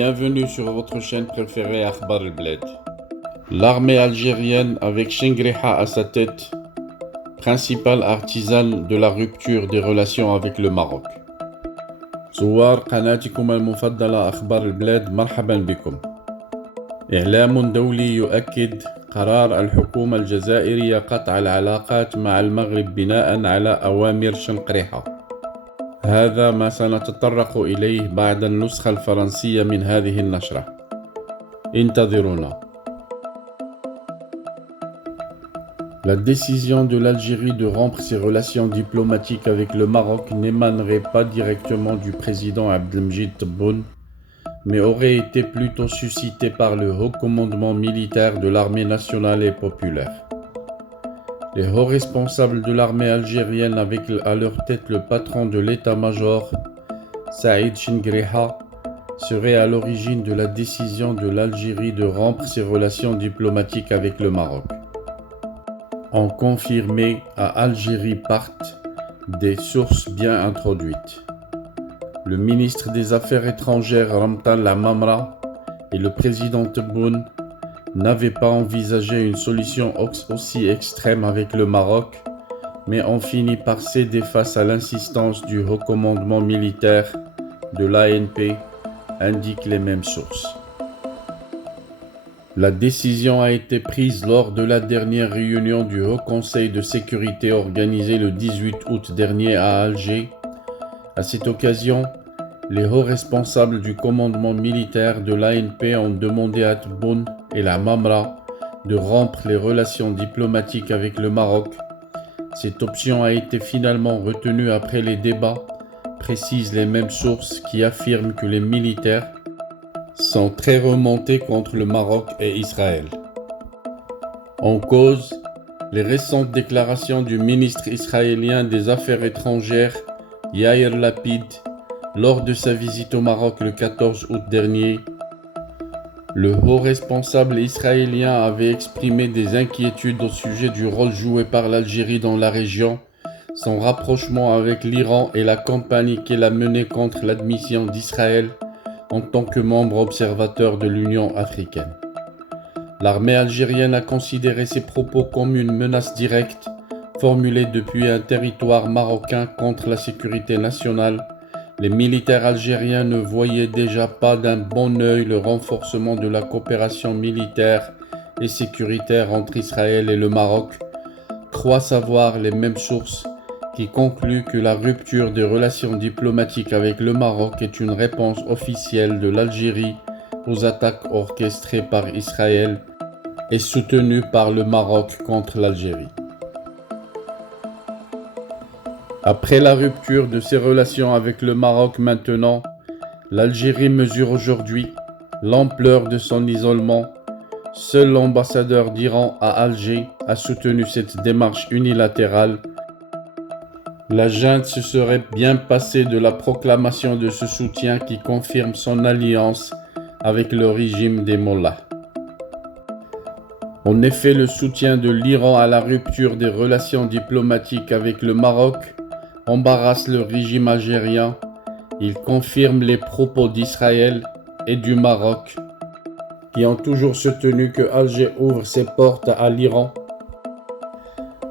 Bienvenue sur votre chaîne préférée Akhbar el-Bled. L'armée algérienne avec Chengriha à sa tête, principal artisan de la rupture des relations avec le Maroc. زوار قناتكم المفضلة أخبار البلاد مرحبا بكم. إعلام دولي يؤكد قرار الحكومة الجزائرية قطع العلاقات مع المغرب بناء على أوامر شنقريحة. هذا ما سنتطرق إليه بعد النسخة الفرنسية من هذه النشرة. انتظرونا. La décision de l'Algérie de rompre ses relations diplomatiques avec le Maroc n'émanerait pas directement du président Abdelmejid Tebboune, mais aurait été plutôt suscitée par le haut commandement militaire de l'armée nationale et populaire. Les hauts responsables de l'armée algérienne avec à leur tête le patron de l'état-major, Saïd Chengriha, seraient à l'origine de la décision de l'Algérie de rompre ses relations diplomatiques avec le Maroc. On confirmait à Algérie partent des sources bien introduites. Le ministre des Affaires étrangères Ramtan Lamamra et le président Tebboune n'avaient pas envisagé une solution aussi extrême avec le Maroc, mais ont fini par céder face à l'insistance du haut commandement militaire de l'ANP, indiquent les mêmes sources. La décision a été prise lors de la dernière réunion du Haut Conseil de sécurité organisée le 18 août dernier à Alger. À cette occasion, les hauts responsables du commandement militaire de l'ANP ont demandé à Tebboune et la Mamra de rompre les relations diplomatiques avec le Maroc. Cette option a été finalement retenue après les débats, précisent les mêmes sources qui affirment que les militaires sont très remontés contre le Maroc et Israël. En cause, les récentes déclarations du ministre israélien des Affaires étrangères, Yair Lapid, lors de sa visite au Maroc le 14 août dernier. Le haut responsable israélien avait exprimé des inquiétudes au sujet du rôle joué par l'Algérie dans la région, son rapprochement avec l'Iran et la campagne qu'elle a menée contre l'admission d'Israël en tant que membre observateur de l'Union africaine. L'armée algérienne a considéré ces propos comme une menace directe formulée depuis un territoire marocain contre la sécurité nationale. Les militaires algériens ne voyaient déjà pas d'un bon œil le renforcement de la coopération militaire et sécuritaire entre Israël et le Maroc, croient savoir les mêmes sources qui concluent que la rupture des relations diplomatiques avec le Maroc est une réponse officielle de l'Algérie aux attaques orchestrées par Israël et soutenues par le Maroc contre l'Algérie. Après la rupture de ses relations avec le Maroc maintenant, l'Algérie mesure aujourd'hui l'ampleur de son isolement. Seul l'ambassadeur d'Iran à Alger a soutenu cette démarche unilatérale. La junte se serait bien passée de la proclamation de ce soutien qui confirme son alliance avec le régime des Mollahs. En effet, le soutien de l'Iran à la rupture des relations diplomatiques avec le Maroc embarrasse le régime algérien. Il confirme les propos d'Israël et du Maroc, qui ont toujours soutenu que Alger ouvre ses portes à l'Iran.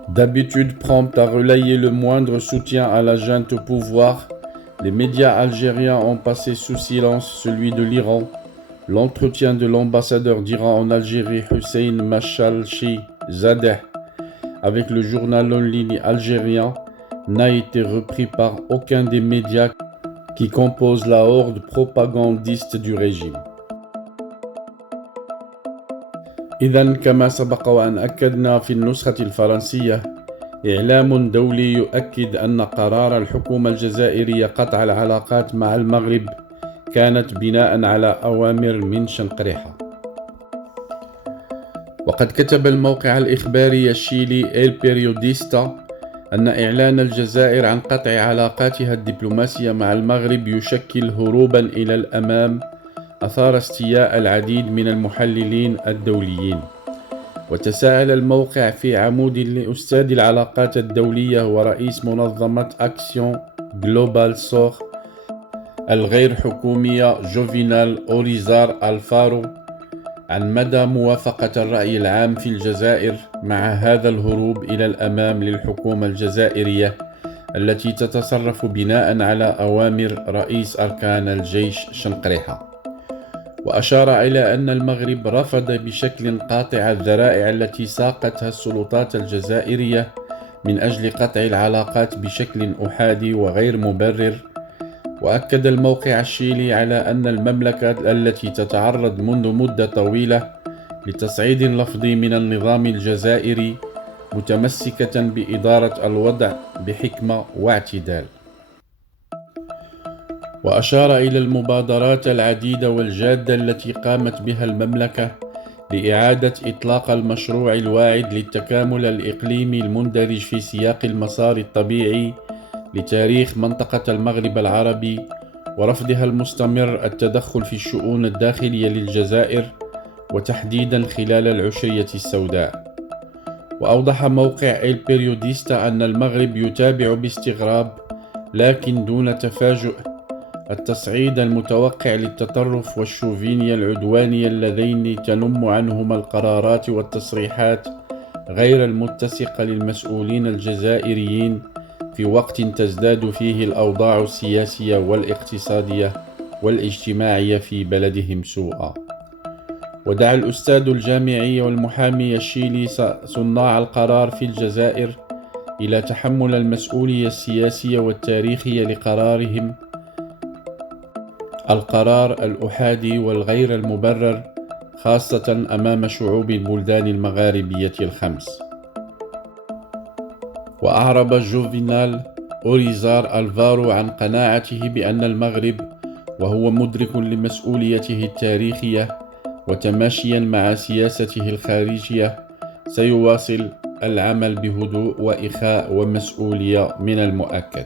D'habitude prompte à relayer le moindre soutien à la junte au pouvoir, les médias algériens ont passé sous silence celui de l'Iran. L'entretien de l'ambassadeur d'Iran en Algérie, Hussein Mashalchi Zadeh, avec le journal en ligne algérien, n'a été repris par aucun des médias qui composent la horde propagandiste du régime. إذن كما سبق وأن أكدنا في النسخة الفرنسية، إعلام دولي يؤكد أن قرار الحكومة الجزائرية قطع العلاقات مع المغرب كانت بناء على أوامر من شنقريحة. وقد كتب الموقع الإخباري الشيلي إل بيريوديستا أن إعلان الجزائر عن قطع علاقاتها الدبلوماسية مع المغرب يشكل هروبا إلى الأمام أثار استياء العديد من المحللين الدوليين. وتساءل الموقع في عمود لأستاذ العلاقات الدولية ورئيس منظمة أكسيون جلوبال سور الغير حكومية جوفينال أوريزار ألفارو عن مدى موافقة الرأي العام في الجزائر مع هذا الهروب إلى الأمام للحكومة الجزائرية التي تتصرف بناء على أوامر رئيس أركان الجيش شنقريحة. وأشار إلى أن المغرب رفض بشكل قاطع الذرائع التي ساقتها السلطات الجزائرية من أجل قطع العلاقات بشكل أحادي وغير مبرر. وأكد الموقع الشيلي على أن المملكة التي تتعرض منذ مدة طويلة لتصعيد لفظي من النظام الجزائري متمسكة بإدارة الوضع بحكمة واعتدال. وأشار إلى المبادرات العديدة والجادة التي قامت بها المملكة لإعادة إطلاق المشروع الواعد للتكامل الإقليمي المندرج في سياق المسار الطبيعي لتاريخ منطقة المغرب العربي، ورفضها المستمر التدخل في الشؤون الداخلية للجزائر وتحديدا خلال العشرية السوداء. وأوضح موقع البيريوديستا أن المغرب يتابع باستغراب لكن دون تفاجؤ التصعيد المتوقع للتطرف والشوفينيا العدوانية اللذين تنم عنهما القرارات والتصريحات غير المتسقة للمسؤولين الجزائريين في وقت تزداد فيه الأوضاع السياسية والاقتصادية والاجتماعية في بلدهم سوءا. ودعا الأستاذ الجامعي والمحامي الشيلي صناع القرار في الجزائر إلى تحمل المسؤولية السياسية والتاريخية لقرارهم القرار الأحادي والغير المبرر، خاصة أمام شعوب البلدان المغاربية الخمس. وأعرب جوفينال أوريزار ألفارو عن قناعته بأن المغرب وهو مدرك لمسؤوليته التاريخية وتماشيا مع سياسته الخارجية سيواصل العمل بهدوء وإخاء ومسؤولية من المؤكد.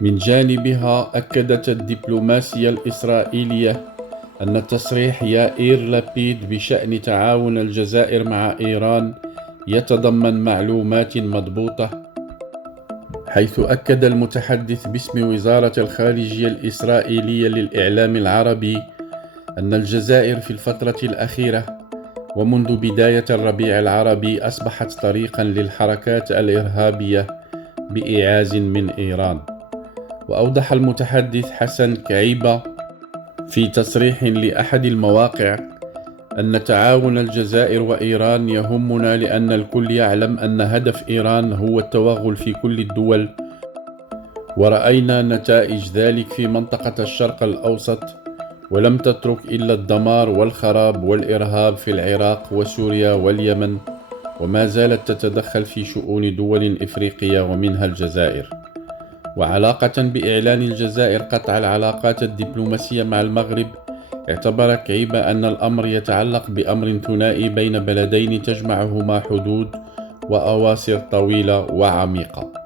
من جانبها أكدت الدبلوماسية الإسرائيلية أن تصريح يائير لابيد بشأن تعاون الجزائر مع إيران يتضمن معلومات مضبوطة، حيث أكد المتحدث باسم وزارة الخارجية الإسرائيلية للإعلام العربي أن الجزائر في الفترة الأخيرة ومنذ بداية الربيع العربي أصبحت طريقا للحركات الإرهابية بإيعاز من إيران. وأوضح المتحدث حسن كعيبة في تصريح لأحد المواقع أن تعاون الجزائر وإيران يهمنا لأن الكل يعلم أن هدف إيران هو التوغل في كل الدول، ورأينا نتائج ذلك في منطقة الشرق الأوسط، ولم تترك إلا الدمار والخراب والإرهاب في العراق وسوريا واليمن، وما زالت تتدخل في شؤون دول إفريقية ومنها الجزائر. وعلاقة بإعلان الجزائر قطع العلاقات الدبلوماسية مع المغرب، اعتبر كعيبة أن الأمر يتعلق بأمر ثنائي بين بلدين تجمعهما حدود وأواصر طويلة وعميقة.